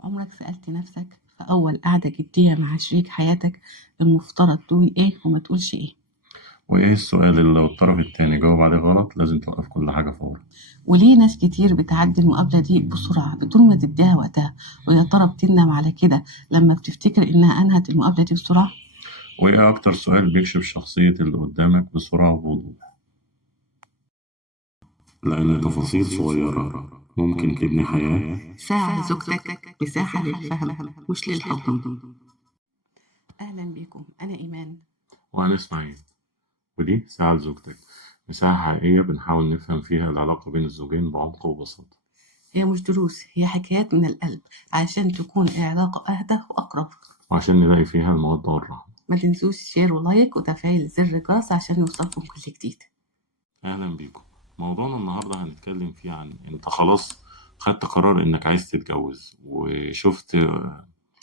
عمرك سألت نفسك في أول قعدة جدية مع شريك حياتك المفترض تقول إيه وما تقولش إيه؟ وإيه السؤال اللي لو الطرف التاني جاوب عليه غلط لازم توقف كل حاجة فورا؟ وليه ناس كتير بتعدي المقابلة دي بسرعة بدون ما تديها وقتها؟ ويا ترى بتندم على كده لما بتفتكر إنها أنهت المقابلة دي بسرعة؟ وإيه أكتر سؤال بيكشف شخصية اللي قدامك بسرعة وبوضوح؟ لأن تفاصيل صغيرة ممكن تبني حياة. ساعة زوجتك مساحة للفهم مش للحكم. أهلا بكم، أنا إيمان. وهنسمع إيه؟ ودي ساعة لزوجتك، مساحة حقيقية بنحاول نفهم فيها العلاقة بين الزوجين بعمق وبساطة. هي مش دروس، هي حكايات من القلب عشان تكون العلاقة أهدى وأقرب. وعشان نلاقي فيها المودة والرحمة. ما تنسوش شير ولايك وتفعيل زر الجرس عشان يوصلكم كل جديد. أهلا بيكم. موضوعنا النهاردة هنتكلم فيه عن أنت خلاص خدت قرار إنك عايز تتجوز وشفت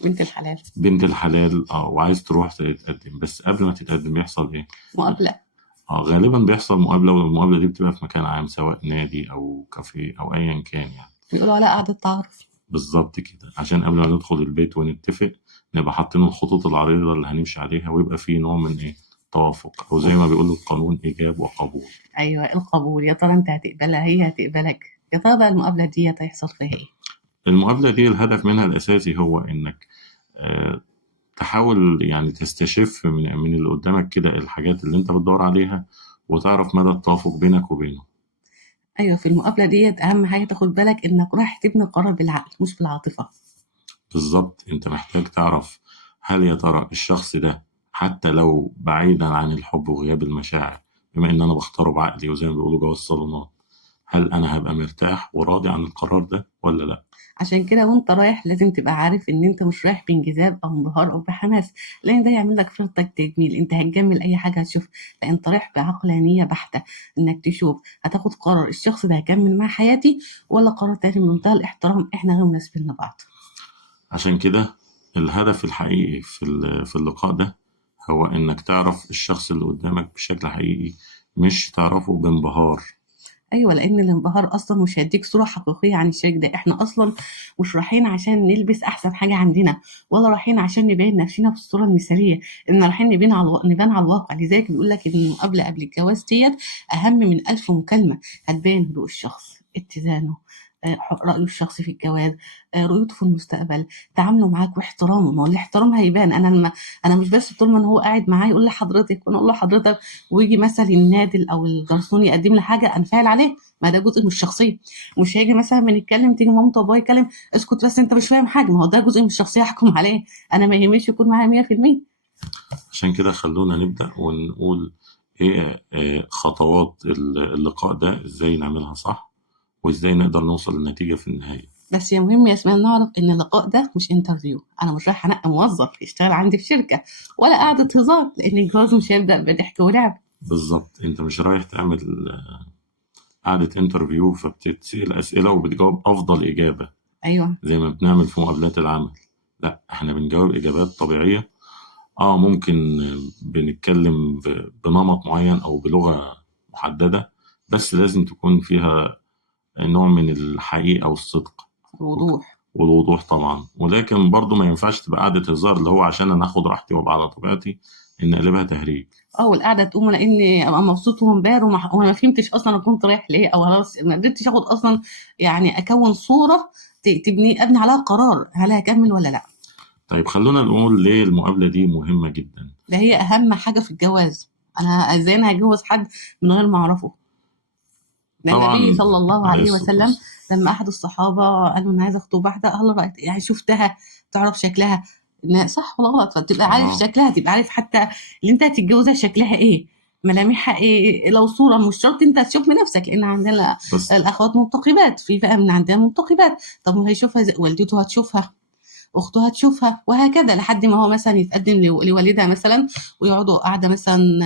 بنت الحلال. بنت الحلال وعايز تروح تتقدم، بس قبل ما تتقدم يحصل إيه؟ مقابلة. غالبا بيحصل مقابلة، والمقابلة دي بتبقى في مكان عام سواء نادي أو كافيه أو أيا كان يعني. بيقولوا على قعدة تعارف. بالظبط كده، عشان قبل ما ندخل البيت ونتفق نبقى حاطين الخطوط العريضة اللي هنمشي عليها، ويبقى فيه نوع من إيه؟ توافق، أو زي ما بيقولوا القانون إيجاب وقبول. أيوة، القبول. يا ترى أنت هتقبلها، هي هتقبلك؟ يا ترى بقى المقابلة دي هيحصل فيها إيه؟ المقابلة دي الهدف منها الأساسي هو إنك آه، تحاول يعني تستشف من اللي قدامك كده الحاجات اللي أنت بتدور عليها، وتعرف مدى التوافق بينك وبينه. أيوة، في المقابلة ديت أهم حاجة تاخد بالك إنك رايح تبني قرار بالعقل مش بالعاطفة. بالظبط، أنت محتاج تعرف هل يا ترى الشخص ده حتى لو بعيدا عن الحب وغياب المشاعر، بما إن أنا بختاره بعقلي وزي ما بيقولوا جواز صالونات، هل أنا هبقى مرتاح وراضي عن القرار ده ولا لأ؟ عشان كده وانت رايح لازم تبقى عارف ان انت مش رايح بانجذاب او انبهار او بحماس، لان ده يعمل لك فرطك تجميل. انت هتجمل اي حاجه هتشوف، لان انت رايح بعقلانيه بحته، انك تشوف هتاخد قرار الشخص ده هكمل معاه حياتي ولا قرار تاني بمنتهى الاحترام احنا غير مناسبين لبعض. عشان كده الهدف الحقيقي في اللقاء ده هو إنك تعرف الشخص اللي قدامك بشكل حقيقي، مش تعرفه بانبهار. ايوه، لان الانبهار اصلا مش هيديك صوره حقيقيه عن الشريك ده. احنا اصلا مش رايحين عشان نلبس احسن حاجه عندنا، ولا رايحين عشان نبين نفسنا بالصوره المثاليه، ان رايحين نبان على الواقع. لذلك بيقول لك ان المقابله قبل الجواز ديت اهم من 1000 مكالمه. هتبين هدوء الشخص، اتزانه، رأيه الشخصي في الجواز، رؤيته في المستقبل، تعامله معاك واحترامه. ما هو الاحترام هيبان. انا مش بس طول ما هو قاعد معايا يقول لي حضرتك وانا اقول له حضرتك، ويجي مثلا النادل او الجرسون يقدم لي حاجه انفعل عليه، ما ده جزء من الشخصيه. مش هيجي مثلا بنتكلم تيجي مامته وابويا يتكلم اسكت بس انت مش فاهم حاجه، ما هو ده جزء من الشخصيه احكم عليه. انا ما يهمش يكون معايا 100%. عشان كده خلونا نبدأ ونقول إيه خطوات اللقاء ده، إزاي نعملها صح وإزاي نقدر نوصل للنتيجة في النهاية. بس يا مهم يا اسماء نعرف ان اللقاء ده مش انترفيو. انا مش رايحه انقي موظف يشتغل عندي في شركه، ولا قعده هزار، لان الجواز مش هيبدا بضحك ولعب. بالظبط، أنت مش رايح تعمل قعدة انترفيو فبتتسأل أسئلة وبتجاوب أفضل إجابة ايوه. زي ما بنعمل في مقابلات العمل. لا، احنا بنجاوب إجابات طبيعية. ممكن بنتكلم بنمط معين أو بلغة محددة، بس لازم تكون فيها نوع من الحقيقة والصدق الوضوح. والوضوح طبعا. ولكن برضو ما ينفعش تبقى قعدة هزار اللي هو عشان أنا آخد راحتي وأبقى على طبيعتي إن أقلبها تهريج. والقعده تقوم لاني ابقى مبسوط ومنبهر وانا ما فهمتش اصلا انا كنت رايح ليه، او خلاص ما قدرتش اخد اصلا يعني اكون صوره ابني عليها قرار هل هكمل ولا لا. طيب خلونا نقول ليه المقابلة دي مهمة جدا. ده هي اهم حاجه في الجواز. انا ازاي انا هجوز حد من غير ما اعرفه؟ ده النبي طبعا صلى الله عليه عليه الصلاة وسلم والسلام. لما احد الصحابه قال له انا عايز اخطب واحده، قال له رأيت يعني شفتها تعرف شكلها صح ولا غلط، فتبقى عارف اه شكلها، تبقى عارف حتى اللي انت هتتجوزها شكلها ايه، ملامحها ايه. لو صوره مش شرط انت تشوف بنفسك، لان عندنا بس الاخوات منتقبات، في فئه من عندنا منتقبات. طب ما هيشوفها والدته هتشوفها، اخته هتشوفها، وهكذا لحد ما هو مثلا يتقدم لوالدها مثلا، ويقعدوا قاعده مثلا،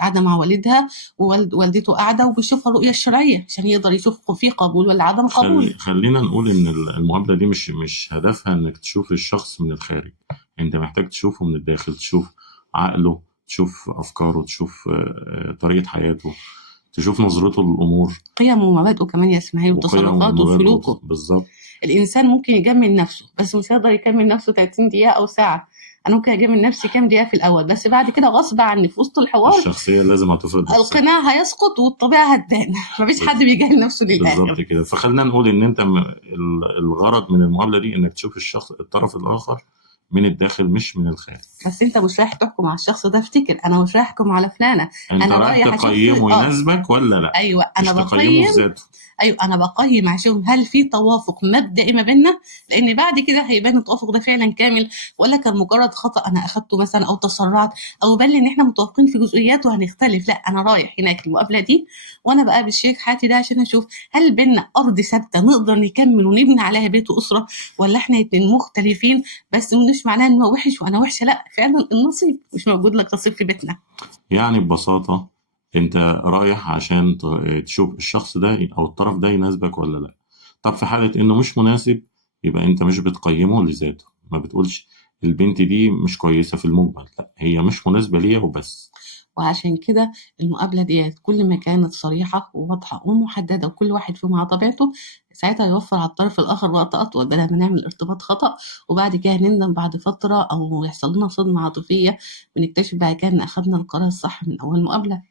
قاعده مع والدها ووالدته قاعده وبيشوفها الرؤيه الشرعيه عشان يقدر يشوف في قبول ولا عدم قبول. خلينا نقول إن المقابلة دي مش هدفها إنك تشوف الشخص من الخارج. أنت محتاج تشوفه من الداخل، تشوف عقله، تشوف أفكاره، تشوف طريقة حياته، تشوف نظرته للأمور قيم ومبادئه كمان يا اسماعيل، وقيم وتصرفاته ومبادئه. وسلوكه. بالظبط. الإنسان ممكن يجمل نفسه بس مش هيقدر يكمل نفسه 30 دقيقة أو ساعة. أنا ممكن أجمل نفسي كام دقيقة في الأول، بس بعد كده غصب عني في وسط الحوار الشخصية لازم هتفرض نفسها. القناع هيسقط والطبيعة هتبان. مفيش حد بيجاهل نفسه بالظبط للآخر. كده. فخلينا نقول ان انت الغرض من المقابلة دي انك تشوف الطرف الاخر من الداخل مش من الخارج. بس انت مش رايح تحكم على الشخص ده، افتكر انا مش رايح احكم على فلانه، انت انا رايح رايح اشوف تقيمه يناسبك ولا لا، ايوه مش انا تقيمه في بقيم. ذاته. ايوه انا بقيم عشان هل في توافق مبدئي ما بيننا، لان بعد كده هيبان التوافق ده فعلا كامل ولا كان مجرد خطا انا اخدته مثلا او تسرعت، او بان ان احنا متوافقين في جزئيات وهنختلف. لا انا رايح هناك المقابله دي وانا بقابل شريك حياتي ده عشان اشوف هل بينا ارض ثابته نقدر نكمل ونبني عليها بيت واسره، ولا احنا اتنين مختلفين بس مش معناه ان هو وحش وانا وحشه. لا فعلا النصيب مش موجود لك نصيب في بيتنا. يعني ببساطة انت رايح عشان تشوف الشخص ده او الطرف ده يناسبك ولا لا. طب في حالة انه مش مناسب، يبقى انت مش بتقيمه لذاته. ما بتقولش البنت دي مش كويسة في المجمل، لا هي مش مناسبة ليا وبس. وعشان كده المقابلة ديت كل ما كانت صريحة وواضحة ومحددة وكل واحد فيهم على طبيعته، ساعتها يوفر على الطرف الآخر وقت أطول بدل ما نعمل ارتباط خطأ وبعد كده نندم بعد فترة أو يحصل لنا صدمة عاطفية ونكتشف بعد كده إن أخدنا القرار الصح من أول مقابلة.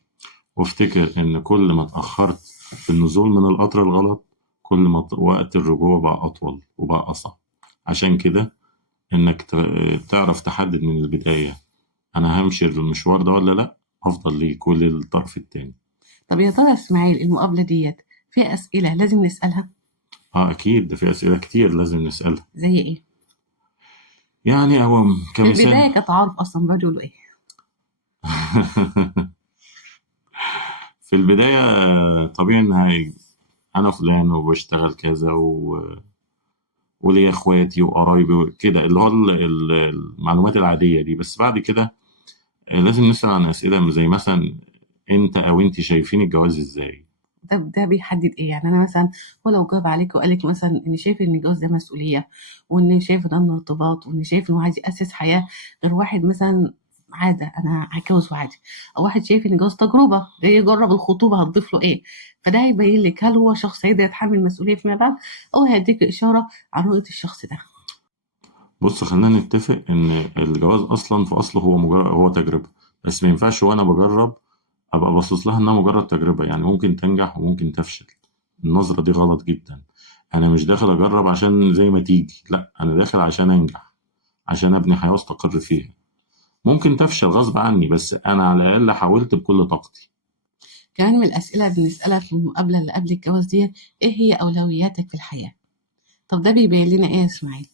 وافتكر ان كل ما اتأخرت في النزول من القطر الغلط، كل ما وقت الرجوع بقى اطول وبقى اصعب. عشان كده انك تعرف تحدد من البداية انا همشي المشوار ده ولا لا، افضل ليك وللطرف التاني. طب يا ترى يا إسماعيل المقابلة ديت فيها أسئلة لازم نسألها؟ اه اكيد، ده في اسئلة كتير لازم نسألها. زي إيه؟ يعني او في كمثال. البداية كتعارف أصلا بيقولوا إيه؟ في البداية طبيعي ان انا فلان وبشتغل كذا وليا اخواتي وقرايبي وكده، اللي هو المعلومات العادية دي. بس بعد كده لازم نسأل عن اسئلة زي مثلا انت او انت شايفين الجواز ازاي. ده بيحدد ايه؟ يعني انا مثلا هو لو جاوب عليك وقال لك مثلا ان شايف ان الجواز ده مسؤوليه، وان شايف ده انه ارتباط، وان شايف انه عايز ياسس حياه، غير واحد مثلا عاده انا هتجوز وعادي، او واحد شايف ان الجواز تجربه جاي يجرب الخطوبه هتضيف له ايه. فده هيبين لك هل هو شخص هيقدر يتحمل المسؤوليه فيما بعد، او هيديك اشاره عن رؤيه الشخص ده. بص خلينا نتفق ان الجواز اصلا في اصله هو مجرد هو تجربة. بس ما ينفعش وانا بجرب ابقى باصص لها انها مجرد تجربة، يعني ممكن تنجح وممكن تفشل. النظرة دي غلط جدا. انا مش داخل اجرب عشان زي ما تيجي، لا انا داخل عشان انجح، عشان ابني حياة واستقر فيها. ممكن تفشل غصب عني، بس انا على الاقل حاولت بكل طاقتي. كمان من الاسئله اللي بنسالها في المقابله اللي قبل الجواز دي، ايه هي اولوياتك في الحياه؟ طب ده بيبين لنا ايه يا اسماعيل؟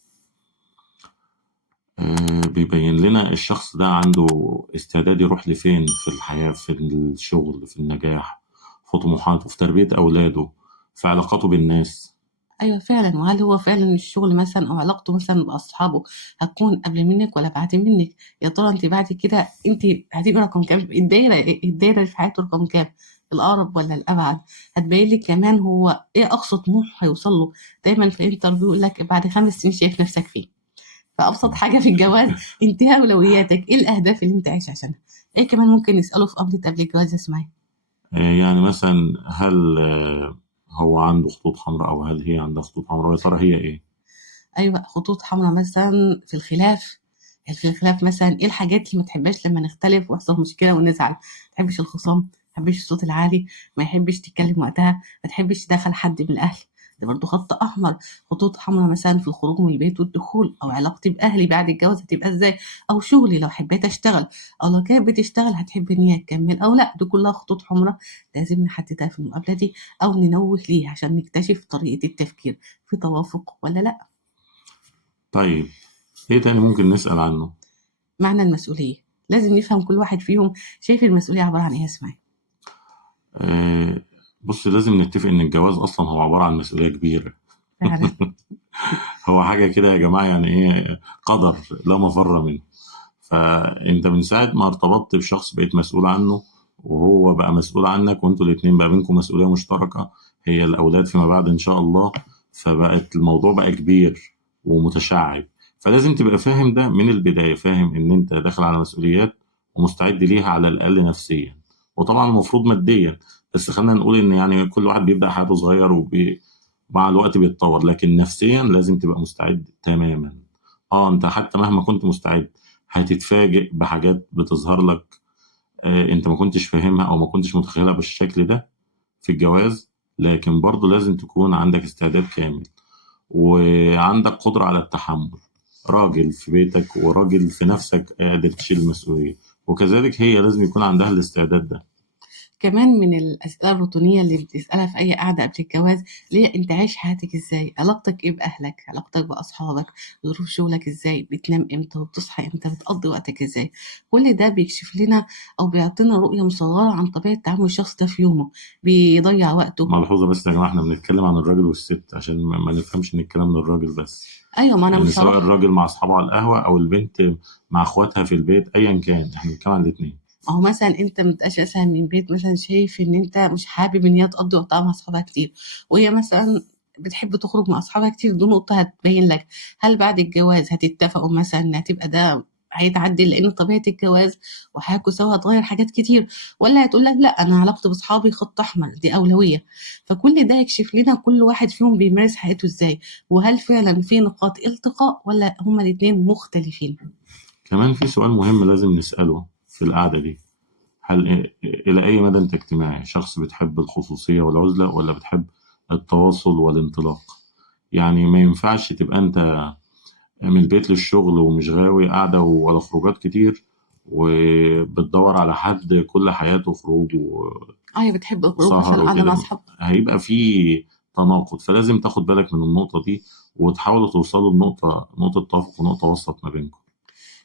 بيبين لنا الشخص ده عنده استعداد يروح لفين في الحياة، في الشغل، في النجاح، في طموحاته، في تربية أولاده، في علاقاته بالناس. أيوه فعلًا، وهل هو فعلًا الشغل مثلًا أو علاقته مثلًا بأصحابه هتكون قبل منِّك والّا بعد منِّك؟ يا ترى أنتِ بعد كده أنتِ هتبقي رقم كام؟ الدايرة اللي في حياته رقم كام؟ الأقرب والّا الأبعد؟ هتبين لِك كمان هو إيه أقصى طموح هيوصل له. دايمًا في الinterview يقول لك بعد 5 سنين شايف نفسك فين. فأبسط حاجة في الجواز أنتِ إيه أولوياتك؟ إيه الأهداف اللي أنتِ عايش عشانها؟ إيه كمان ممكن نسأله في قبل الجواز يا إسماعيل؟ يعني مثلا هل هو عنده خطوط حمراء، أو هل هي عندها خطوط حمراء، ويا ترى هي إيه؟ أيوه، خطوط حمرا مثلًا في الخلاف. يعني في الخلاف مثلًا إيه الحاجات اللي ما تحبهاش لمّا نختلف ويحصل مشكلة ونزعل؟ ما تحبش الخصام، ما تحبش الصوت العالي، ما يحبش تتكلم وقتها، ما تحبش تدخّل حد من الأهل. ده برضه خط أحمر. خطوط حمرا مثلًا في الخروج من البيت والدخول، أو علاقتي بأهلي بعد الجواز هتبقى إزاي، أو شغلي لو حبيت أشتغل، أو لو كانت بتشتغل هتحب إن هي تكمّل أو لأ. دي كلها خطوط حمرا لازم نحددها في المقابلة دي أو ننوّه ليها عشان نكتشف طريقة التفكير، في توافق والّا لأ. طيب إيه تاني ممكن نسأل عنه؟ معنى المسؤولية، لازم نفهم كل واحد فيهم شايف المسؤولية عبارة عن إيه يا إسماعيل. آه، بص لازم نتفق إن الجواز أصلا هو عبارة عن مسؤولية كبيرة. فعلا. هو حاجة كده يا جماعة، يعني إيه، قدر لا مفر منه. فأنت من ساعة ما ارتبطت بشخص بقيت مسؤول عنه، وهو بقى مسؤول عنك، وانتوا الاتنين بقى بينكم مسؤولية مشتركة، هي الأولاد فيما بعد إن شاء الله. فبقت الموضوع بقى كبير ومتشعب. فلازم تبقى فاهم ده من البداية، فاهم إن أنت داخل على مسؤوليات ومستعد ليها على الأقل نفسيا، وطبعا المفروض ماديا. بس خلينا نقول إن يعني كل واحد بيبدأ حياته صغير مع الوقت بيتطور، لكن نفسيا لازم تبقى مستعد تماما. انت حتى مهما كنت مستعد هتتفاجئ بحاجات بتظهر لك، انت ما كنتش فاهمها او ما كنتش متخيلها بالشكل ده في الجواز. لكن برضه لازم تكون عندك استعداد كامل وعندك قدرة على التحمل، راجل في بيتك وراجل في نفسك قادر تشيل المسؤولية، وكذلك هي لازم يكون عندها الاستعداد ده. كمان من الأسئلة الروتينية اللي بتسألها في أي قعدة قبل الجواز، ليه أنت عايش حياتك إزاي؟ علاقتك إيه بأهلك؟ علاقتك بأصحابك؟ ظروف شغلك إزاي؟ بتنام إمتى وبتصحى إمتى؟ بتقضي وقتك إزاي؟ كل ده بيكشف لنا أو بيعطينا رؤية مصغرة عن طبيعة تعامل الشخص ده في يومه، بيضيع وقته. ملحوظة بس يا جماعة، احنا بنتكلم عن الراجل والست عشان ما نفهمش ان الكلام للراجل بس. أيوة، ما أنا يعني مش سواء هروح. الراجل مع اصحابه على القهوة او البنت مع اخواتها في البيت، ايا كان احنا بنتكلم عن الاتنين. أهو مثلا أنت مبتبقاش مثلا من بيت مثلا شايف إن أنت مش حابب إن هي تقضي وقتها مع أصحابها كتير، وهي مثلا بتحب تخرج مع أصحابها كتير، دي نقطة هتبين لك هل بعد الجواز هتتفقوا مثلا إن هتبقى ده هيتعدل لأن طبيعة الجواز وحياتكوا سوا هتغير حاجات كتير، ولا هتقول لك لا أنا علاقتي بأصحابي خط أحمر دي أولوية. فكل ده يكشف لنا كل واحد فيهم بيمارس حياته إزاي، وهل فعلا في نقاط التقاء ولا هما الاتنين مختلفين. كمان في سؤال مهم لازم نسأله في القعدة دي: هل إلى أي مدى أنت اجتماعي؟ شخص بتحب الخصوصية والعزلة ولا بتحب التواصل والانطلاق؟ يعني ما ينفعش تبقى أنت من البيت للشغل ومش غاوي قعدة ولا خروجات كتير، وبتدور على حد كل حياته خروج هي بتحب الخروج وسهر مثلا قاعدة مع وكده. أصحابها. هيبقى في تناقض، فلازم تاخد بالك من النقطة دي وتحاولوا توصلوا لنقطة توافق ونقطة وسط ما بينكم.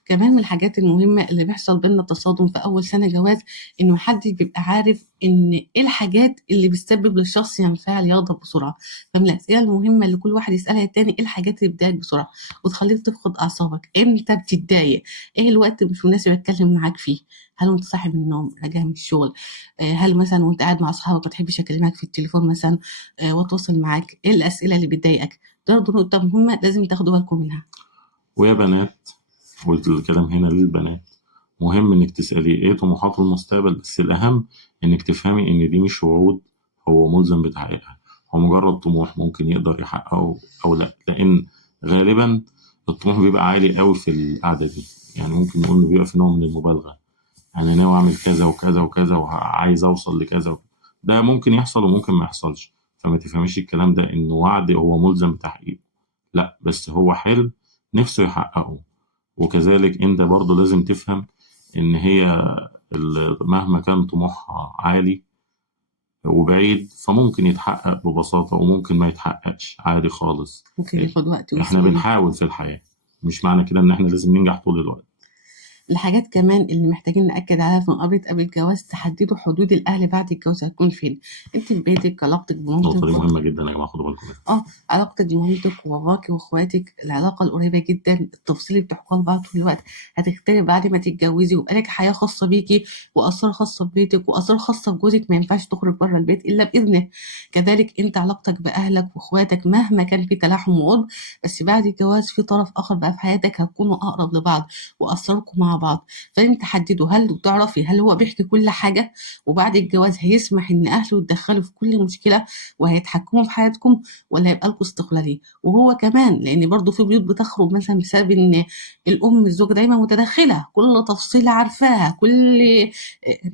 كمان من الحاجات المهمة اللي بيحصل بينا تصادم في أول سنة جواز، إنه محدش بيبقى عارف إن إيه الحاجات اللي بتسبب للشخص ينفعل يغضب بسرعة. فمن الأسئلة المهمة اللي كل واحد يسألها التاني، إيه الحاجات اللي بتضايقك بسرعة وتخليك تفقد أعصابك؟ إمتى بتتضايق؟ إيه الوقت مش مناسب أتكلم معاك فيه؟ هل وأنت صاحي من النوم راجع من الشغل؟ هل مثلا وأنت قاعد مع أصحابك ما تحبش أكلمك في التليفون مثلا وأتواصل معاك؟ إيه الأسئلة اللي بتضايقك؟ ده برضه نقطة مهمة لازم تاخدوا بالكم منها. ويا بنات، والكلام هنا للبنات، مهم إنك تسألي إيه طموحات المستقبل، بس الأهم إنك تفهمي إن دي مش وعود هو ملزم بتحقيقها، هو مجرد طموح ممكن يقدر يحققه أو لأ. لأن غالبا الطموح بيبقى عالي قوي في القعدة دي، يعني ممكن نقول إنه بيبقى في نوع من المبالغة. أنا ناوي أعمل كذا وكذا وكذا وعايز أوصل لكذا. ده ممكن يحصل وممكن ما يحصلش، فما تفهميش الكلام ده إنه وعد هو ملزم بتحقيقه، لأ، بس هو حلم نفسه يحققه. وكذلك انت برضه لازم تفهم ان هي مهما كان طموحها عالي وبعيد فممكن يتحقق ببساطة وممكن ما يتحققش عادي خالص. ممكن ياخد وقت احنا وسنين. بنحاول في الحياة، مش معنى كده ان احنا لازم ننجح طول الوقت. الحاجات كمان اللي محتاجين نأكد عليها في مقابلة قبل الجواز، تحددوا حدود الأهل بعد الجواز هتكون فين. انت في بيتك، علاقتك النقطة دي بمامتك مهمة جدا يا جماعة، خدوا بالكم منها. علاقتك بمامتك وباباك واخواتك، العلاقة القريبة جدا، التفصيل اللي بتحكوا لبعض طول الوقت هتختلف بعد ما تتجوزي ويبقى لك حياة خاصة بيكي وأسرار خاصة ببيتك وأسرار خاصة بجوزك، ما ينفعش تخرج بره البيت إلا بإذنه. كذلك انت علاقتك بأهلك واخواتك مهما كان في تلاحم وقرب، بس بعد الجواز في طرف آخر بقى في حياتك هتكونوا أقرب لبعض وأسراركم مع بعض. لازم تحددوا هل تعرفي هل هو بيحكي كل حاجة وبعد الجواز هيسمح إن أهله يتدخلوا في كل مشكلة وهيتحكموا في حياتكم، ولا هيبقى لكم استقلالية. وهو كمان لأن برضو في بيوت بتخرج مثلا بسبب إن الأم الزوج دايما متدخلة، كل تفصيلة عارفاها، كل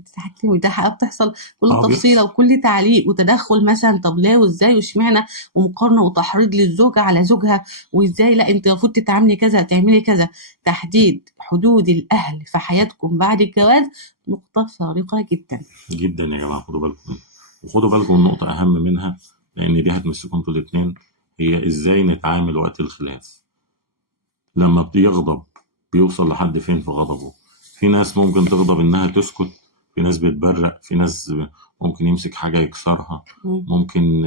تتحكمي ده حاجة بتحصل، كل اه تفصيلة بيحصل. وكل تعليق وتدخل مثلا، طب ليه وازاي واشمعنى، ومقارنة وتحريض للزوجة على زوجها، وازاي لا انت المفروض تتعاملي كذا تعملي كذا. تحديد حدود الأهل في حياتكم بعد الجواز نقطة فارقة جدا. جدا يا جماعة، خدوا بالكم منها. وخدوا بالكم من نقطة أهم منها، لأن دي هتمسكوا انتوا الاتنين: هي إزاي نتعامل وقت الخلاف. لما بيغضب بيوصل لحد فين في غضبه؟ في ناس ممكن تغضب إنها تسكت، في ناس بتبرق، في ناس ممكن يمسك حاجة يكسرها، مم. ممكن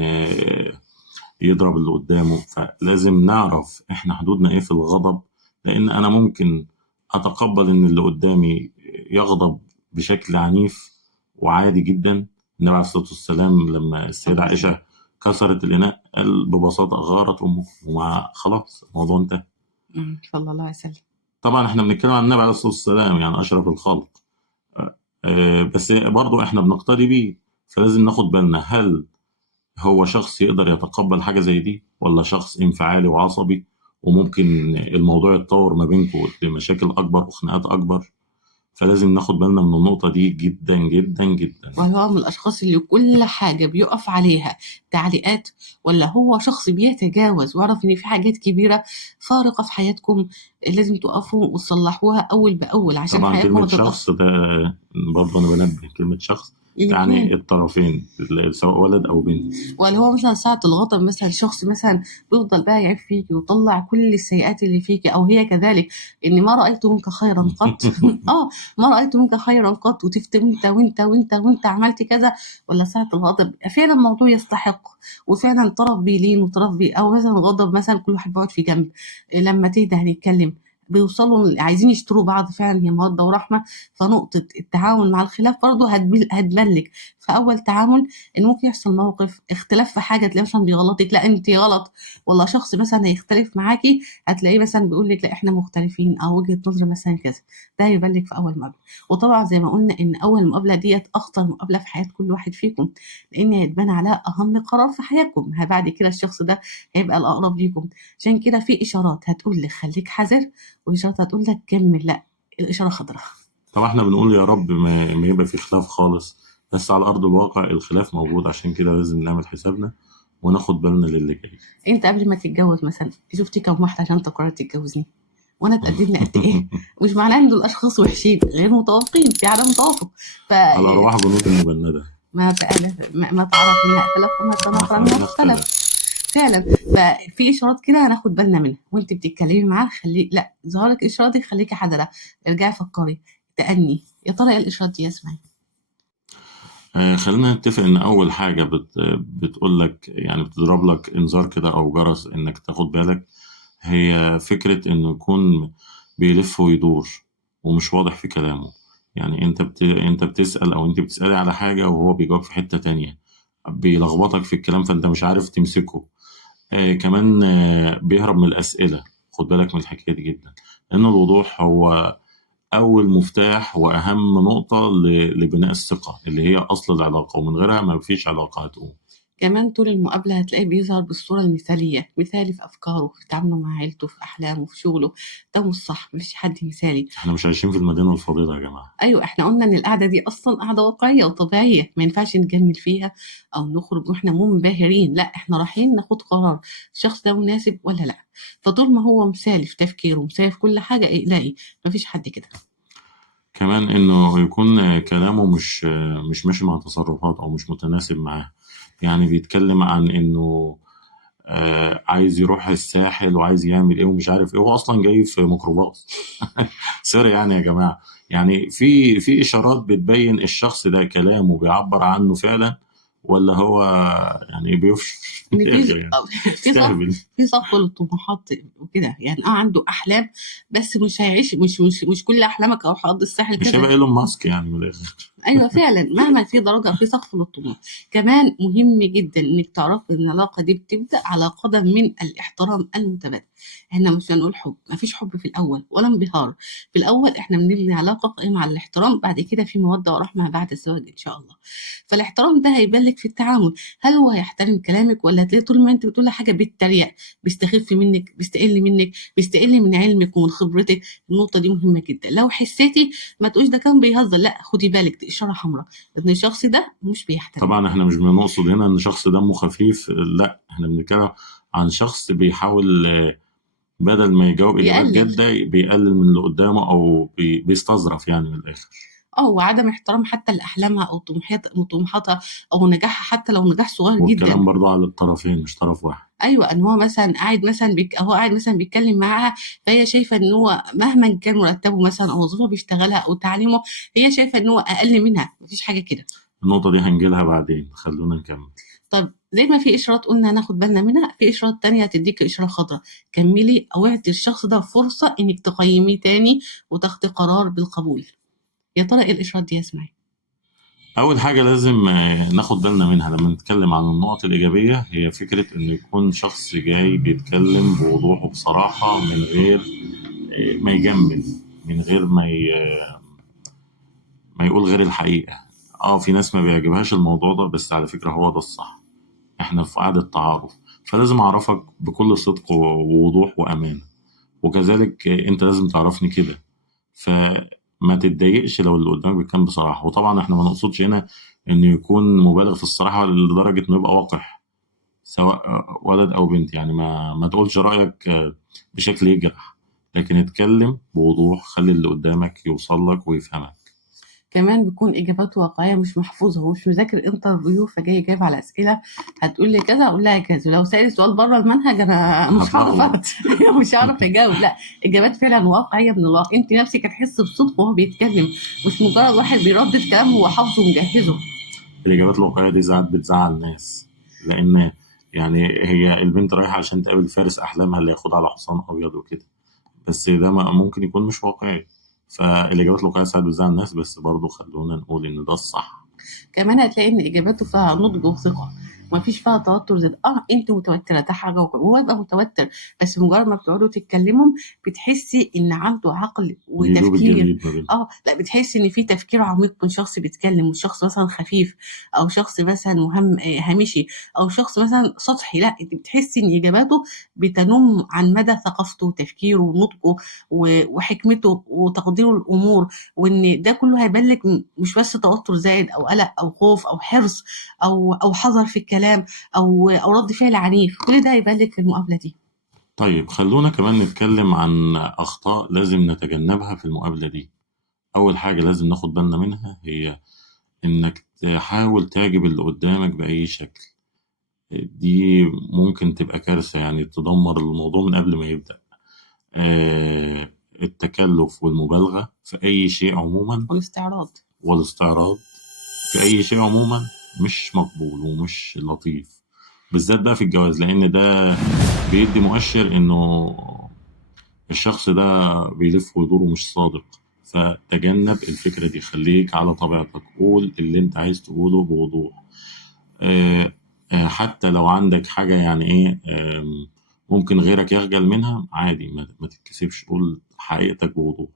يضرب اللي قدامه. فلازم نعرف إحنا حدودنا إيه في الغضب، لأن أنا ممكن أتقبل إن اللي قدامي يغضب بشكل عنيف وعادي جدا. النبي عليه الصلاة والسلام لما السيدة الله يسلمك. عائشة كسرت الإناء قال ببساطة غارت أمه، وخلاص الموضوع انتهى. صلى الله عليه وسلم. طبعا احنا بنتكلم عن النبي عليه الصلاة والسلام، يعني أشرف الخلق. بس برضو احنا بنقتدي بيه، فلازم ناخد بالنا هل هو شخص يقدر يتقبل حاجة زي دي، ولا شخص انفعالي وعصبي وممكن الموضوع يتطور ما بينكم لمشاكل أكبر وخناقات أكبر. فلازم ناخد بالنا من النقطة دي جدا جدا جدا. ولا هو من الأشخاص اللي كل حاجة بيقف عليها تعليقات، ولا هو شخص بيتجاوز ويعرف إن في حاجات كبيرة فارقة في حياتكم لازم تقفوا وتصلحوها أول بأول عشان طبعا حياتكم ما كلمة تتأثر. شخص ده برضه أنا بنبه كلمة شخص، يعني الاتنين. الطرفين سواء ولد أو بنت. ولا هو مثلا ساعة الغضب مثلا شخص مثلا بيفضل بقى يعيب فيكي ويطلع كل السيئات اللي فيكي، أو هي كذلك، إن ما رأيت منك خيرا قط. اه، ما رأيت منك خيرا قط، وتفتي وانت عملت كذا. ولا ساعة الغضب فعلا موضوع يستحق، وفعلا طرف بيلين وطرف أو مثلا غضب مثلا كل واحد بيقعد في جنب، لما تهدى هنتكلم. بيوصلوا عايزين يشتروا بعض فعلا، هي مودة ورحمة. فنقطة التعاون مع الخلاف برضه هتبلك في أول تعامل إن ممكن يحصل موقف اختلاف في حاجة، تلاقيه مثلا بيغلطك لا أنت غلط، ولا شخص مثلا هيختلف معاكي هتلاقيه مثلا بيقول لك لا إحنا مختلفين أو وجهة نظر مثلا كذا. ده هيبان لك في أول مقابلة. وطبعا زي ما قلنا إن أول مقابلة ديت أخطر مقابلة في حياة كل واحد فيكم، لأن هيتبان عليها أهم قرار في حياتكم. بعد كده الشخص ده هيبقى الأقرب ليكم. عشان كده في إشارات هتقول لك خليك حذر، وإشارات هتقول لك كمل، لا الإشارة خضراء. طبعا احنا بنقول يا رب ما يبقى في خلاف خالص، بس على أرض الواقع الخلاف موجود، عشان كده لازم نعمل حسابنا وناخد بالنا للي جاي. أنت قبل ما تتجوز مثلا شفتي كم واحدة عشان تقرر تتجوزني؟ وانا اتقدمنا قد ايه؟ مش معناه ان دول اشخاص وحشين، غير متوافقين، في عدم توافق. ف الأرواح جنود المجندة. ما تعرف منها اختلاف وما تناقض منها خلينا اختلف. اختلاف. فعلا. ففي اشارات كده هناخد بالنا منها وانت بتتكلمي معاه، خلي لا ظهرك الاشارات دي خليكي حذره. ارجعي فكري تأني يا ترى ايه الاشارات دي يا اسمعي. خلينا نتفق إن أول حاجة بتقول لك، يعني بتضرب لك إنذار كده أو جرس إنك تاخد بالك، هي فكرة إنه يكون بيلف ويدور ومش واضح في كلامه. يعني أنت بتسأل أو أنت بتسألي على حاجة وهو بيجاوب في حتة تانية، بيلخبطك في الكلام فأنت مش عارف تمسكه. كمان بيهرب من الأسئلة. خد بالك من الحكاية دي جدا، لأن الوضوح هو أول مفتاح وأهم نقطة لبناء الثقة اللي هي أصل العلاقة، ومن غيرها ما فيش علاقة هتقوم. كمان طول المقابلة هتلاقيه بيظهر بالصورة المثالية، مثالي في أفكاره، في تعامله مع عيلته، في أحلامه، في شغله. ده مش صح، مفيش حد مثالي. إحنا مش عايشين في المدينة الفاضلة يا جماعة. أيوة، إحنا قلنا إن القعدة دي أصلا قعدة واقعية وطبيعية، ما ينفعش نجمل فيها أو نخرج وإحنا منبهرين. لا، إحنا رايحين ناخد قرار الشخص ده مناسب ولا لا. فطول ما هو مثالي في تفكيره ومثالي في كل حاجة اقلقي، مفيش حد كده. كمان إنه يكون كلامه مش ماشي مع تصرفات أو مش متناسب معاه. يعني بيتكلم عن إنه عايز يروح الساحل وعايز يعمل إيه ومش عارف إيه، هو أصلا جاي في ميكروباص. سوري يعني يا جماعة. يعني في إشارات بتبين الشخص ده كلامه بيعبر عنه فعلا، ولا هو يعني بيفشل في ان في الآخر يعني في صف استهبل. في صف للطموحات وكده، يعني عنده احلام بس مش هيعيش، مش كل احلامك اروح اقضي الساحل مش كده. هيبقى إيلون ماسك يعني من الآخر. ايوه فعلا، مهما في درجه في سقف للطموح. كمان مهم جدا انك تعرف ان العلاقه دي بتبدا على قدم من الاحترام المتبادل. احنا مش هنقول حب، مفيش حب في الاول ولا انبهار. في الاول احنا بنبني علاقه قائمه على الاحترام، بعد كده في موده ورحمه بعد الزواج ان شاء الله. فالاحترام ده هيبان لك في التعامل. هل هو هيحترم كلامك، ولا هتلاقي طول ما انت بتقولي حاجه بيتريق، بيستخف منك، بيستقل منك، بيستقل من علمك ومن خبرتك. النقطه دي مهمه جدا. لو حسيتي ما تقولش ده كان بيهزر، لا خدي بالك دي اشاره حمراء ان الشخص ده مش بيحترمك. طبعا احنا مش بنقصد هنا ان شخص دمه خفيف، لا احنا بنتكلم عن شخص بيحاول بدل ما يجاوب اجابات بيقلل. جاده بيقلل من اللي قدامه او بيستظرف يعني من الاخر. اه، وعدم احترام حتى لاحلامها او طموحاتها او نجاحها حتى لو نجاح صغير جدا. والكلام برضو على الطرفين مش طرف واحد. ايوه، ان هو مثلا قاعد مثلا هو قاعد مثلا بيتكلم معاها، فهي شايفه ان هو مهما كان مرتبه مثلا او وظيفه بيشتغلها او تعليمه، هي شايفه ان هو اقل منها. مفيش حاجه كده. النقطه دي هنجيلها بعدين، خلونا نكمل. طب زي ما في اشارات قلنا هناخد بالنا منها، في اشارات تانية هتديك اشاره خضراء. كملي او اعطي الشخص ده فرصه انك تقيميه تاني وتاخدي قرار بالقبول. يا ترى ايه الاشارات دي يا اسماعيل؟ اول حاجه لازم ناخد بالنا منها لما نتكلم عن النقط الايجابيه، هي فكره انه يكون شخص جاي بيتكلم بوضوح وبصراحه من غير ما يجمل، من غير ما يقول غير الحقيقة. اه في ناس ما بيعجبهاش الموضوع ده، بس على فكرة هو ده الصح. احنا في قعدة تعارف، فلازم اعرفك بكل صدق ووضوح وامانة، وكذلك انت لازم تعرفني كده. فما تتضايقش لو اللي قدامك بيتكلم بصراحة. وطبعا احنا ما نقصدش هنا انه يكون مبالغ في الصراحة لدرجة انه يبقى وقح، سواء ولد او بنت. يعني ما تقولش رأيك بشكل يجرح، لكن اتكلم بوضوح، خلي اللي قدامك يوصل لك ويفهمك. كمان بيكون إجابات واقعية، مش محفوظة. هو مش مذاكر انترفيو فجاي يجاوب على أسئلة هتقول لي كذا أقول لها كذا، لو سألي سؤال بره المنهج أنا مش هعرف هتلخبط. مش هعرف أجاوب. لا، إجابات فعلا واقعية من الله، أنت نفسك هتحس بصدق وهو بيتكلم، مش مجرد واحد بيردد كلام هو حافظه ومجهزه. الإجابات الواقعية دي ساعات بتزعل ناس، لأن يعني هي البنت رايحة عشان تقابل فارس أحلامها اللي ياخدها على حصان أبيض وكده، بس ده ممكن يكون مش واقعي. فالإجابات الواقعية ساعات بتزعل الناس، بس برضه خلونا نقول إن ده الصح. كمان هتلاقي ان اجاباته فيها نضج وثقه، مفيش فيها توتر زي انت متوتره، ده حاجه وهو يبقى متوتر، بس مجرد ما بتقعدوا تتكلموا بتحسي ان عنده عقل بيدوب وتفكير. الجليد ما بينهم. لا، بتحسي ان في تفكير عميق من شخص بيتكلم، مش شخص مثلا خفيف او شخص مثلا هامشي او شخص مثلا سطحي. لا، انت بتحسي ان اجاباته بتنم عن مدى ثقافته وتفكيره ونضجه وحكمته وتقديره الامور، وان ده كله هيبان لك مش بس توتر زائد او قلق او خوف او حرص او حذر في الكلام او رد فعل عنيف، كل ده هيبان لك في المقابله دي. طيب خلونا كمان نتكلم عن أخطاء لازم نتجنبها في المقابلة دي. أول حاجة لازم ناخد بالنا منها هي إنك تحاول تعجب اللي قدامك بأي شكل. دي ممكن تبقى كارثة، يعني تدمر الموضوع من قبل ما يبدأ. التكلف والمبالغة في أي شيء عموما، والاستعراض. والاستعراض في أي شيء عموما مش مقبول ومش لطيف، بالذات بقى في الجواز، لأن ده بيدي مؤشر إنه الشخص ده بيلف ويدور ومش صادق. فتجنب الفكرة دي، خليك على طبيعتك، قول اللي انت عايز تقوله بوضوح. آه، حتى لو عندك حاجة يعني ايه ممكن غيرك يخجل منها، عادي، ما تتكسفش، قول حقيقتك بوضوح.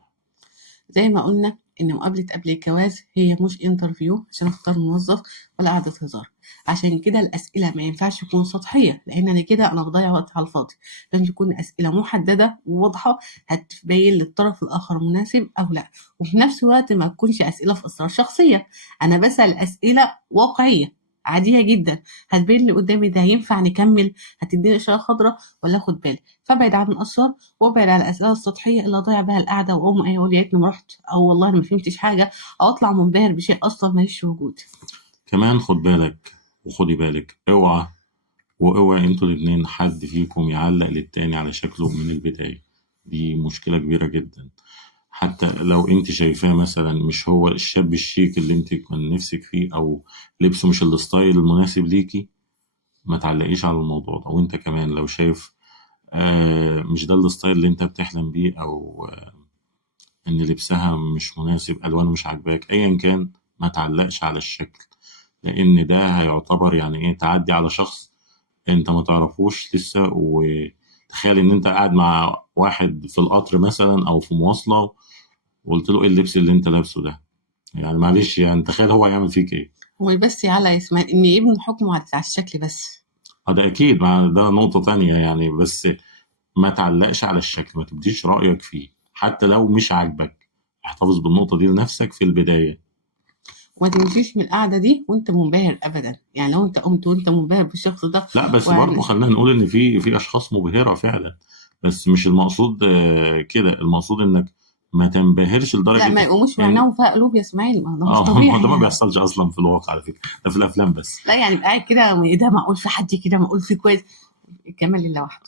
زي ما قلنا ان مقابله قبل الجواز هي مش انترفيو عشان اختار موظف ولا قعده هزار. عشان كده الاسئله ما ينفعش تكون سطحيه، لان انا كده بضيع وقت على الفاضي. لازم تكون اسئله محدده وواضحه، هتبين للطرف الاخر مناسب او لا، وفي نفس الوقت ما تكونش اسئله في اسرار شخصيه. انا بسال اسئله واقعيه عاديه جدا، هتبين اللي قدامي ده هينفع نكمل، هتديني اشاره خضراء ولا اخد بالي. فابعد عن الاسرار وابعد عن الاسئله السطحيه اللي اضيع بيها القعده واقوم اقول يا ريتني ما رحت، او والله انا ما فهمتش حاجه، او اطلع منبهر بشيء اصلا ماليش وجود. كمان خد بالك وخدي بالك، اوعى انتوا الاتنين حد فيكم يعلق للتاني على شكله من البداية. دي مشكلة كبيرة جدا. حتى لو انت شايفاه مثلا مش هو الشاب الشيك اللي انت كان نفسك فيه، او لبسه مش الستايل المناسب ليكي، ما تعلقيش على الموضوع ده. وانت كمان لو شايف مش ده الستايل اللي انت بتحلم بيه، او ان لبسها مش مناسب، الوانه مش عاجباك، ايا كان، ما تعلقش على الشكل، لان ده هيعتبر يعني ايه تعدي على شخص انت ما تعرفوش لسه. وتخيل ان انت قاعد مع واحد في القطر مثلا او في مواصلة، وقلت له ايه اللبس اللي انت لابسه ده، يعني معلش، يعني تخيل هو هيعمل فيك ايه. هو بس يعلق اسمها ان ابن حكمه على الشكل بس. ده اكيد، ده نقطة تانية يعني. بس ما تعلقش على الشكل، ما تبديش رأيك فيه حتى لو مش عاجبك. احتفظ بالنقطة دي لنفسك في البداية. وما تمشيش من القعده دي وانت منبهر ابدا، يعني لو انت قمت وانت منبهر بالشخص ده لا بس برضو وعن... خلينا نقول ان في اشخاص مبهرة فعلا، بس مش المقصود كده. المقصود انك ما تنبهرش لا، لدرجة ما يقوموش ان ويناموا فيها قلوب يا اسماعيل، ما ده مش اه ما هو طبيعي ده ما يعني. بيحصلش اصلا في الواقع على فكرة، ده في الافلام بس. لا يعني يبقى قاعد كده، ايه ده معقول في حد كده، معقول في كويس، الكمال لله وحده.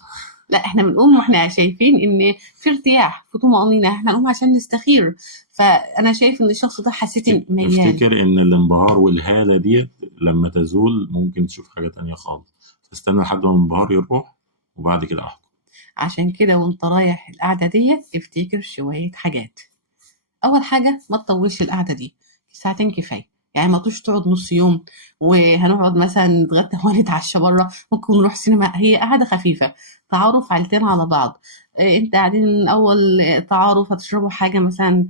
لا، احنا بنقوم واحنا شايفين ان في ارتياح في طمأنينة، احنا نقوم عشان نستخير. فانا شايف ان الشخص ده حسيت ان ميال. افتكر ان الانبهار والهالة ديت لما تزول ممكن تشوف حاجة تانية خالص. فاستنى لحد ما الانبهار يروح وبعد كده احكم. عشان كده وانت رايح القعدة ديت افتكر شوية حاجات. اول حاجة ما تطولش القعدة دي، ساعتين كفاية. يعني ما تقعدوش تقعد نص يوم وهنقعد مثلا نتغدى ونتعشى بره، ممكن نروح سينما، هي قعده خفيفه، تعارف عيلتين على بعض. انت قاعدين اول تعارف، هتشربوا حاجه مثلا،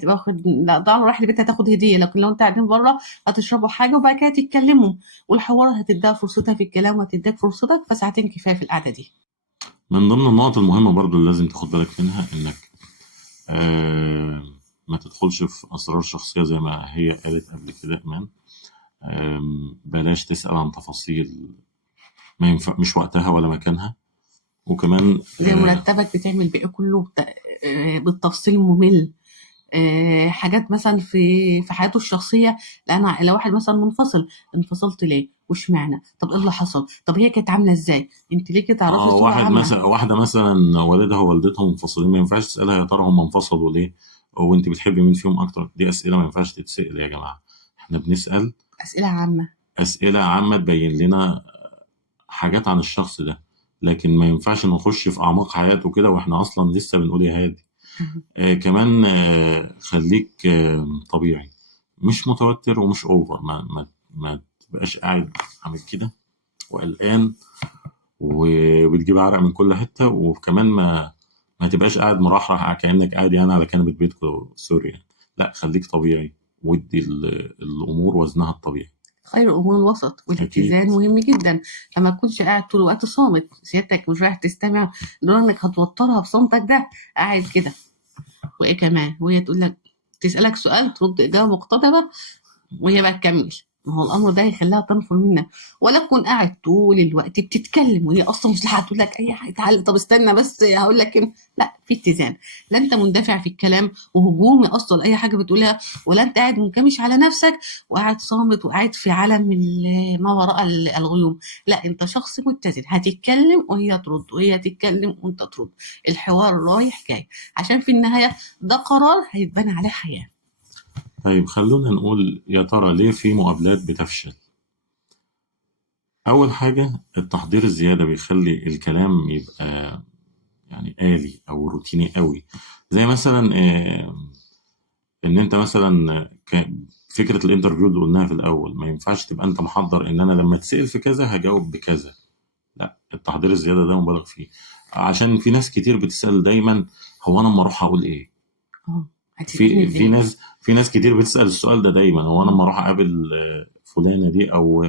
تبقى واخد، لا ده رايح البيت هتاخد هديه، لكن لو انت قاعدين بره هتشربوا حاجه وبعد كده تتكلموا، والحوار هتديها فرصتها في الكلام وهتديك فرصتك، فساعتين كفايه في القعده دي. من ضمن النقط المهمة برضو اللي لازم تاخد بالك منها إنك آه ما تدخلش في أسرار شخصية زي ما هي قالت قبل كده إيمان. بلاش تسأل عن تفاصيل ما ينفع، مش وقتها ولا مكانها. وكمان زي مرتبك بتعمل بإيه كله بالتفصيل ممل. حاجات مثلا في حياته الشخصية، لأن لو واحد مثلا منفصل، انفصلت ليه وش معنى، طب ايه اللي حصل، طب هي كانت عاملة ازاي، انت ليه كده تعرفي صورة واحد عامة. مثلا، واحدة مثلا والدها ووالدتها منفصلين، ما ينفعش تسألها يا ترى هم انفصلوا ليه، وانت بتحبي مين فيهم اكتر. دي اسئلة ما ينفعش تتسأل يا جماعة. احنا بنسأل أسئلة عامة. اسئلة عامة تبين لنا حاجات عن الشخص ده، لكن ما ينفعش نخش في اعماق حياته كده واحنا اصلا لسه بنقول يا هادي. كمان خليك طبيعي، مش متوتر ومش اوفر. ما تبقاش قاعد عامل كده وقلقان وبتجيب عرق من كل حته. وكمان ما تبقاش قاعد مرحرح كانك قاعد يعني على كنبه بيتكم، سوري يعني. لا، خليك طبيعي ودي الامور وزنها الطبيعي. خير الأمور الوسط، اكيد. والاتزان مهم جدا. لما تكونش قاعد طول الوقت صامت، سيادتك مش رايح تستمع، لولا انك هتوترها بصمتك ده، قاعد كده. وايه كمان، وهي تقول لك، تسألك سؤال ترد إجابة مقتضبة، وهي بقى تكمل، ما هو الامر ده هيخليها تنفر منك. ولا تكون قاعد طول الوقت بتتكلم وهي اصلا مش لاحقه تقول لك اي حاجه، تعال طب استنى بس هقول لك لا، في اتزان. لا انت مندفع في الكلام وهجومي اصلا اي حاجه بتقولها، ولا انت قاعد منكمش على نفسك وقاعد صامت وقاعد في عالم ما وراء الغيوم. لا، انت شخص متزن، هتتكلم وهي ترد وهي تتكلم وانت ترد، الحوار رايح جاي، عشان في النهايه ده قرار هيتبنى عليه حياه. طيب خلونا نقول يا ترى ليه في مقابلات بتفشل. اول حاجه التحضير الزياده بيخلي الكلام يبقى يعني آلي او روتيني قوي. زي مثلا ان انت مثلا فكره الانترفيو اللي قلناها في الاول، ما ينفعش تبقى انت محضر ان انا لما تسال في كذا هجاوب بكذا. لا، التحضير الزياده ده مبالغ فيه. عشان في ناس كتير بتسال دايما هو انا لما اروح اقول ايه. هتديني في ايه. في ناس كتير بتسال السؤال ده دايما، هو انا لما اروح اقابل فلانه دي، او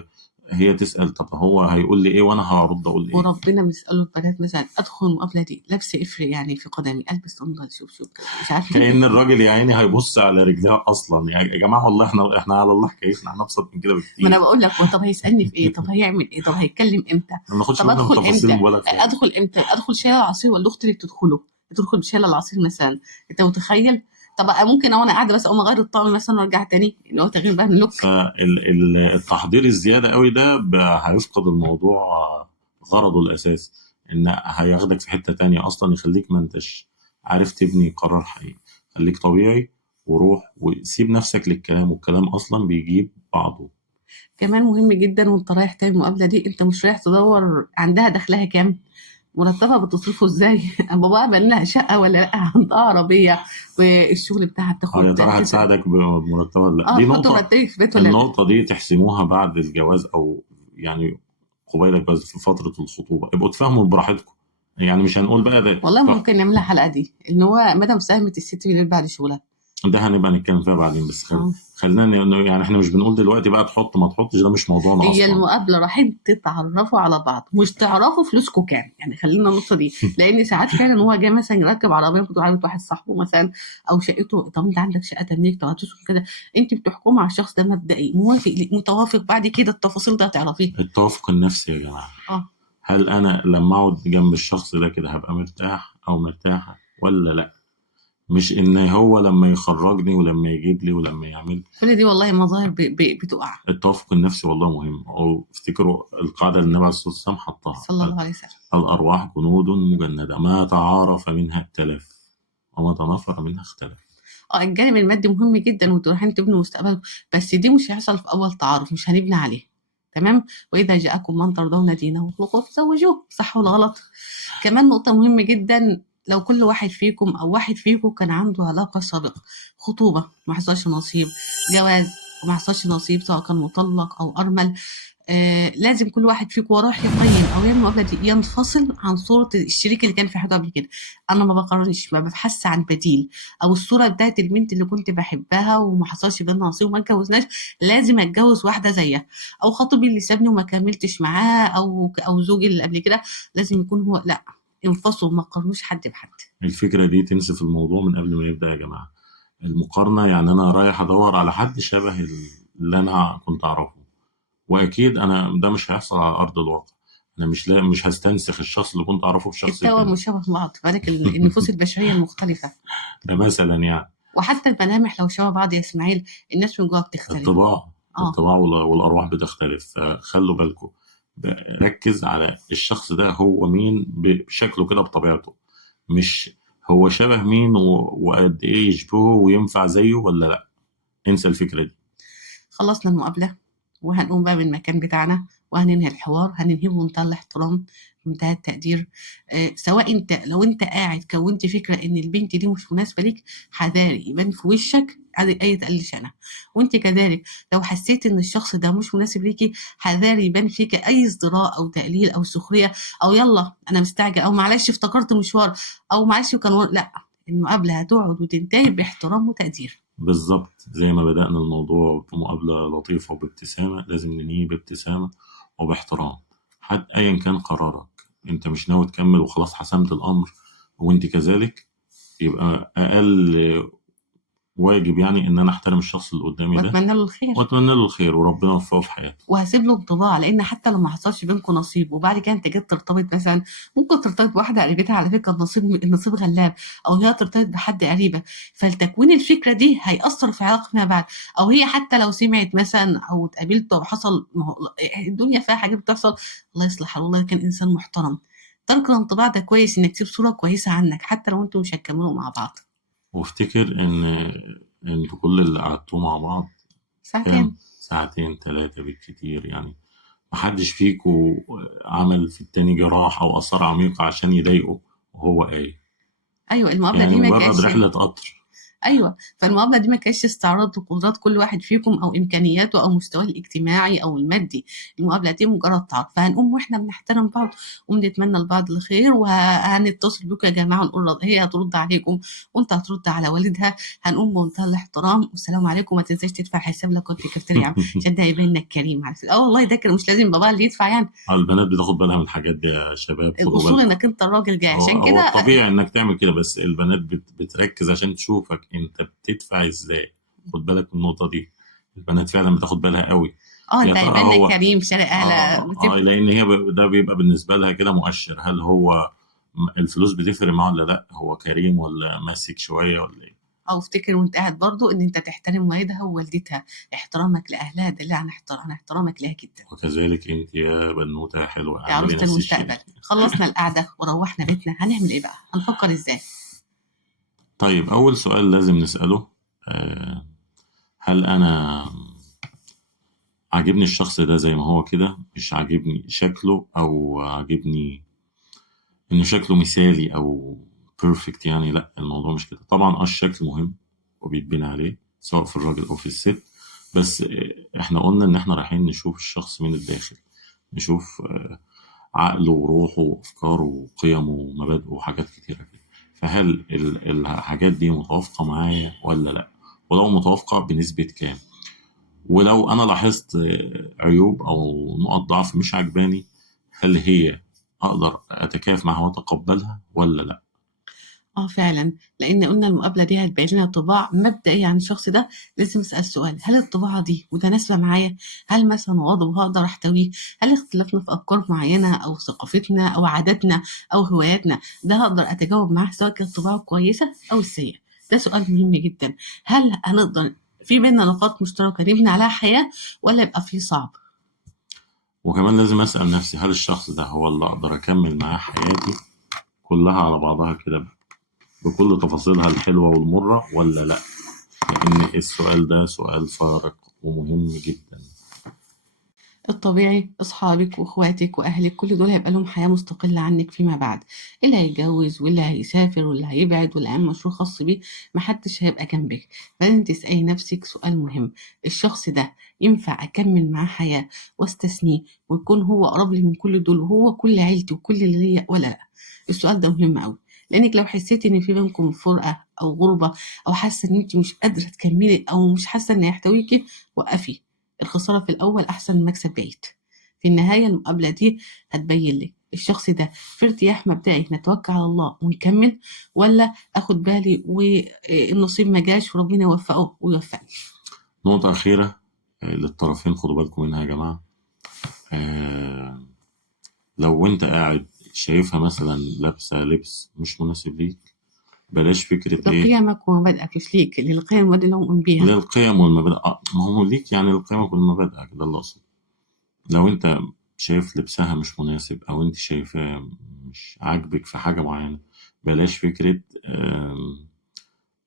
هي تسال طب هو هيقول لي ايه وانا هرد اقول ايه. وربنا بيسألوا البنات مثلا، ادخل المقابله دي لابسه افرق يعني في قدمي، البس صندل، شوف كده مش عارفه كأن الراجل يا عيني هيبص على رجليها اصلا. يا جماعه والله احنا على الله حكايتنا، احنا ابسط من كده ما انا بكتير. بقول لك، طب هيسالني في ايه، طب هيعمل ايه، طب هيتكلم امتى، ما بناخدش طب بالنا من ادخل التفاصيل امتى، المبالغ فيها. ادخل امتى، ادخل شايله العصير ولا اختي اللي بتدخله، تدخل شايله العصير مثلا، انت متخيل. طب ممكن وانا قاعده بس اقوم اغير الطعم مثلا وارجع تاني، اللي هو تغيير بقى من لوك. فالتحضير الزياده قوي ده هيفقد الموضوع غرضه الاساسي، ان هياخدك في حته تانية اصلا، يخليك ما انتش عارف تبني قرار حقيقي. خليك طبيعي وروح وسيب نفسك للكلام، والكلام اصلا بيجيب بعضه. كمان مهم جدا وانت رايح تعمل المقابله دي، انت مش رايح تدور عندها دخلها كام، مرتبها بتصرفه ازاي باباها بنى لها شقه ولا لا، عندها عربيه، والشغل بتاعها يا بتاخد ترى هتساعدك بمرتبها ولا لا. اه دي تحط نقطه. مرتبك في بيت ولا لا. النقطه دي تحسموها بعد الجواز، او يعني قبيل الجواز في فتره الخطوبه، ابقوا تفهموا براحتكم. يعني مش هنقول بقى ده والله ممكن نعملها حلقه دي، ان هو مدام ساهمت الست بالليل بعد شغلها. ده هنبقى نتكلم فيها بعدين. بس اه خلينا يعني احنا مش بنقول دلوقتي بقى تحط ما تحطش، ده مش موضوعنا هي اصلا. المقابله رايحين تتعرفوا على بعض، مش تعرفوا فلوسكم كام، يعني خلينا النقطه دي، لان ساعات فعلا هو جاي مثلا يركب عربيه بتوع عربيه واحد صاحبه مثلا، او شقته، طب انت عندك شقه تمليك، طب هتسكن كده، انت بتحكموا على الشخص ده مبدئي، موافق متوافق، بعد كده التفاصيل ده هتعرفيها. التوافق النفسي يا جماعة. اه هل انا لما اقعد جنب الشخص ده كده هبقى مرتاح او مرتاحة ولا لا؟ مش ان هو لما يخرجني ولما يجيب لي ولما يعمل. كل دي والله مظاهر بتقع. التوافق النفسي والله مهم. او افتكروا القاعدة اللي النبي عليه الصلاة والسلام حطها: صلى الله عليه وسلم. الارواح جنود مجندة، ما تعارف منها ائتلف وما تنافر منها اختلف. الجانب المادي مهم جدا وانتوا رايحين تبنوا مستقبلكم، بس دي مش هيحصل في اول تعارف، مش هنبني عليه. تمام. واذا جاءكم من ترضون دينه وخلقه فزوجوه، صح ولا غلط. كمان نقطه مهمه جدا، لو كل واحد فيكم او واحد فيكم كان عنده علاقه سابقه، خطوبه ما حصلش نصيب، جواز، وما حصلش نصيب سواء كان مطلق أو أرمل، لازم كل واحد فيكم وراح يقيم أو يعمل المقابلة دي ينفصل عن صورة الشريك اللي كان في حياته قبل كده. أنا ما بقارنش، ما ببحثش عن بديل، أو الصورة بتاعت البنت اللي كنت بحبها وما حصلش بينا نصيب وما اتجوزناش لازم أتجوز واحدة زيها، أو خطيبي اللي سابني وما كملتش معاه، أو زوجي اللي قبل كده لازم يكون هو. لأ، انفصلوا، ما تقارنوش حد بحد. الفكرة دي تنسف الموضوع من قبل ما يبدأ يا جماعة. المقارنة يعني أنا رايح أدور على حد شبه اللي أنا كنت أعرفه، وأكيد أنا ده مش هيحصل على أرض الواقع. أنا مش هستنسخ الشخص اللي كنت أعرفه بشخص التوأم تاني. شبه بعض، بالك النفوس البشرية المختلفة. ده مثلا يعني. وحتى الملامح لو شبه بعض يا إسماعيل، الناس من جوه بتختلف. الطباع اه. والأرواح بتختلف، فخلوا بالكم. ركز على الشخص ده هو مين بشكله كده بطبيعته، مش هو شبه مين وقد إيه يشبهه وينفع زيه ولا لأ. انسى الفكرة دي. خلصنا المقابلة وهنقوم بقى من المكان بتاعنا، وهننهي الحوار، هننهيه بمنتهى الاحترام، بمنتهى التقدير. سواء لو انت قاعد كونت فكرة ان البنت دي مش مناسبة ليك، حذاري يبان في وشك اي تقلش انا. وانت كذلك لو حسيت ان الشخص ده مش مناسب ليكي، حذاري يبان فيك اي ازدراء او تقليل او سخرية، او يلا انا مستعجل، او معلش افتكرت مشوار، او معلش لا. المقابلة هتقعد وتنتهي باحترام وتقدير. بالظبط زي ما بدأنا الموضوع بمقابلة لطيفة وبابتسامة، لازم ننهيه بابتسامة وباحترام. حتى أيا كان قرارك، أنت مش ناوي تكمل وخلاص حسمت الأمر وأنت كذلك، يبقى أقل واجب يعني إن أنا أحترم الشخص اللي قدامي ده واتمنى له الخير، وأتمنى له الخير وربنا يوفقه في حياته. وهاسيب له انطباع، لان حتى لو ما حصلش بينكم نصيب وبعد كده انت جيت ترتبط مثلا، ممكن ترتبط بواحده قريبتها، على فكره النصيب غلاب، او هي ترتبط بحد قريبه، فلتكوين الفكره دي هيأثر في علاقه ما بعد. او هي حتى لو سمعت مثلا او اتقابلت او حصل، ما هو الدنيا فيها حاجات بتحصل. الله يصلح حاله، والله كان انسان محترم. ترك الانطباع ده كويس، انك تسيب صوره كويسه عنك حتى لو انتوا مش هتكملوا مع بعض. وافتكر إن أنتوا كل اللي قعدتوا مع بعض كام؟ ساعتين. ساعتين ثلاثة بالكتير يعني. محدش فيكو عمل في التاني جراح أو آثار عميقة عشان يضايقه وهو قايم. ايوه، المقابله يعني دي ما مجرد كانتش. رحلة قطر. أيوه، فالمقابلة دي ما كانتش استعراض لقدرات كل واحد فيكم أو إمكانياته أو مستواه الاجتماعي أو المادي، المقابلة دي مجرد تعارف، فهنقوم وإحنا بنحترم بعض وبنتمنى لبعض الخير، وهنتصل بيكم يا جماعة ونقول هي هترد عليكم وأنت هترد على والدها. هنقوم بمنتهى الاحترام والسلام عليكم، ما تنساش تدفع حساب لو كنت كافتريا عشان ده هيبين إنك كريم على فكرة. والله ده كان مش لازم بابا اللي يدفع يعني. البنات بتاخد بالها من الحاجات دي يا شباب، خدوا الأصول بالكم. إنك أنت الراجل جاي هو عشان هو كده. الطبيعي انك تعمل كده، بس البنات بتركز عشان تشوفك انت بتدفع ازاي. خد بالك من النقطة دي، البنات فعلا بتاخد بالها قوي. يا أنت ترى هيبان إنك هو كريم شارق أهلا لان هي ده بيبقى بالنسبة لها كده مؤشر، هل هو الفلوس بتفرق معاه ولا لا، هو كريم ولا ماسك شوية ولا ايه. أو افتكر وأنت قاعد برضه إن أنت تحترم والدها ووالدتها، احترامك لأهلها دليل عن احترامك ليها جدا. وكذلك انت يا بنوتة حلوة يا اعملي عروسة نفس الشيء. المستقبل، خلصنا القعدة وروحنا بيتنا، هنعمل إيه بقى؟ هنفكر إزاي؟ طيب أول سؤال لازم نسأله، آه، هل أنا عاجبني الشخص ده زي ما هو كده، مش عاجبني شكله، أو عاجبني إنه شكله مثالي أو بيرفكت. يعني لا، الموضوع مش كده طبعا. الشكل مهم وبيتبنى عليه سواء في الراجل أو في الست، بس إحنا قلنا إن إحنا رايحين نشوف الشخص من الداخل، نشوف عقله وروحه وأفكاره وقيمه ومبادئه وحاجات كتيرة كده. فهل الحاجات دي متوافقة معايا ولا لأ؟ ولو متوافقة بنسبة كام؟ ولو أنا لاحظت عيوب أو نقط ضعف مش عجباني، هل هي أقدر أتكيف معاها وأتقبلها ولا لأ؟ فعلا، لأن قلنا المقابلة دي هتبين لنا طباع مبدئية عن الشخص ده. لازم أسأل سؤال: هل الطباعة دي متناسبة معايا؟ هل مثلا غضب هقدر أحتويه؟ هل اختلافنا في أفكار معينة أو ثقافتنا أو عاداتنا أو هواياتنا ده هقدر أتجاوب معاه سواء كانت طباعه كويسة أو سيئة؟ ده سؤال مهم جدا. هل هنقدر في بيننا نقاط مشتركة نبني عليها حياة، ولا يبقى فيه صعب؟ وكمان لازم أسأل نفسي، هل الشخص ده هو اللي أقدر أكمل معاه حياتي كلها على بعضها كده بكل تفاصيلها الحلوة والمرة ولا لأ؟ لأن السؤال ده سؤال فارق ومهم جدا. الطبيعي أصحابك وإخواتك وأهلك كل دول هيبقى لهم حياة مستقلة عنك فيما بعد، اللي هيتجوز واللي هيسافر واللي هيبعد واللي هيعمل مشروع خاص بيه محدش هيبقى جنبك. فلازم تسألي نفسك سؤال مهم: الشخص ده ينفع أكمل معاه حياة واستثنيه ويكون هو أقرب لي من كل دول وهو كل عيلتي وكل اللي ليا ولا لأ؟ السؤال ده مهم أوي، لأنك لو حسيتي إن في بينكم فرقة أو غربة أو حاسة إن أنت مش قادرة تكملي أو مش حاسة إن يحتويكي، وقفي. الخسارة في الأول أحسن من مكسب بعيد. في النهاية المقابلة دي هتبين لك الشخص ده في ارتياح مبدئي نتوكل على الله ونكمل، ولا أخد بالي والنصيب ما جاش وربنا يوفقه ويوفقني. نقطة أخيرة للطرفين خدوا بالكم منها يا جماعة. آه، لو أنت قاعد شايفها مثلا لابسة لبس مش مناسب ليك، بلاش فكرة إيه لقيمك ومبادئك مش ليك، للقيم والمبادئ اللي هم بيها. للقيم والمبادئ. ما هو ليك يعني لقيمك والمبادئك، ده اللي أقصده. لو أنت شايف لبسها مش مناسب أو أنت شايفاه مش عاجبك في حاجة معينة، بلاش فكرة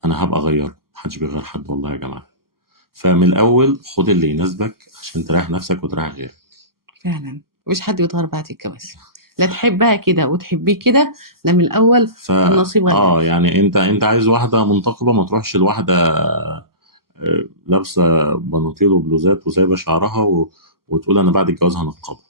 أنا هبقى أغير. محدش بيغير حد والله يا جماعة. فمن الأول خد اللي يناسبك عشان تريح نفسك وتريح غيرك. فعلا مفيش حد بيتغير بعد الجواز، لا تحبها كده وتحبيه كده، ده من الأول النصيب غلب. يعني انت عايز واحده منتقبه، ما تروحش لواحده لابسه بناطيل وبلوزات وسايبه شعرها وتقول انا بعد الجواز هنتقابل.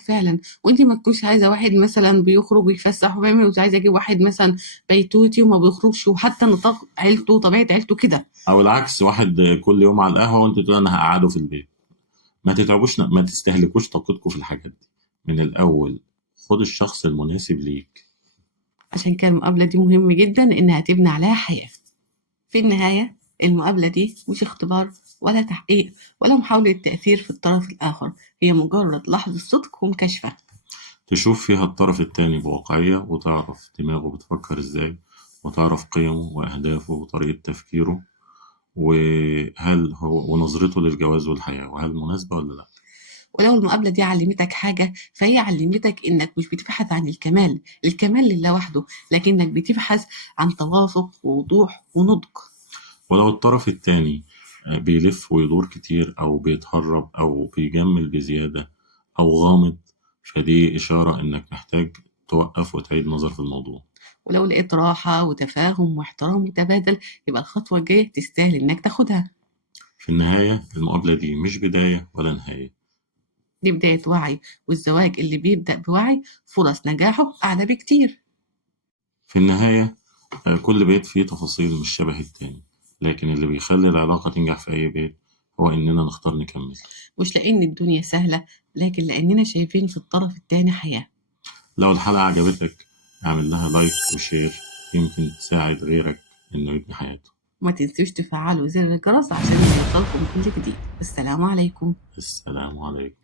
فعلا. وانت ما تكونش عايزه واحد مثلا بيخرج ويفسح وبيعمل، وانت عايزه اجيب واحد مثلا بيتوتي وما بيخرجش وحتى نطاق عيلته طبيعه عيلته كده. او العكس، واحد كل يوم على القهوه وانت تقول انا هقعده في البيت. ما تتعبوش، ما تستهلكوش طاقتكم في الحاجات دي. من الاول خد الشخص المناسب ليك. عشان كده المقابله دي مهمه جدا انها تبني عليها حياه. في النهايه المقابله دي مش اختبار ولا تحقيق ولا محاوله تاثير في الطرف الاخر، هي مجرد لحظه صدق ومكاشفه. تشوف فيها الطرف التاني بواقعية وتعرف دماغه بتفكر ازاي، وتعرف قيمه وأهدافه وطريقة تفكيره، وهل هو ونظرته للجواز والحياة، وهل مناسبة ولا لأ. ولو المقابلة دي علمتك حاجة فهي علمتك إنك مش بتبحث عن الكمال، الكمال لله وحده، لكنك بتبحث عن توافق ووضوح ونضج. ولو الطرف التاني بيلف ويدور كتير أو بيتهرب أو بيجمل بزيادة أو غامض، فدي إشارة إنك محتاج توقف وتعيد نظر في الموضوع. ولو لقيت راحة وتفاهم واحترام متبادل يبقى الخطوة الجاية تستاهل إنك تاخدها. في النهاية المقابلة دي مش بداية ولا نهاية، دي بداية وعي، والزواج اللي بيبدأ بوعي فرص نجاحه أعلى بكتير. في النهاية كل بيت فيه تفاصيل مش شبه التاني، لكن اللي بيخلي العلاقة تنجح في أي بيت هو إننا نختار نكمل. مش لأن الدنيا سهلة، لكن لأننا شايفين في الطرف التاني حياة. لو الحلقة عجبتك اعمل لها لايك وشير، يمكن تساعد غيرك إنه يبني حياته. وما تنسوش تفعلوا زر الجرس عشان يوصلكم كل جديد. السلام عليكم. السلام عليكم.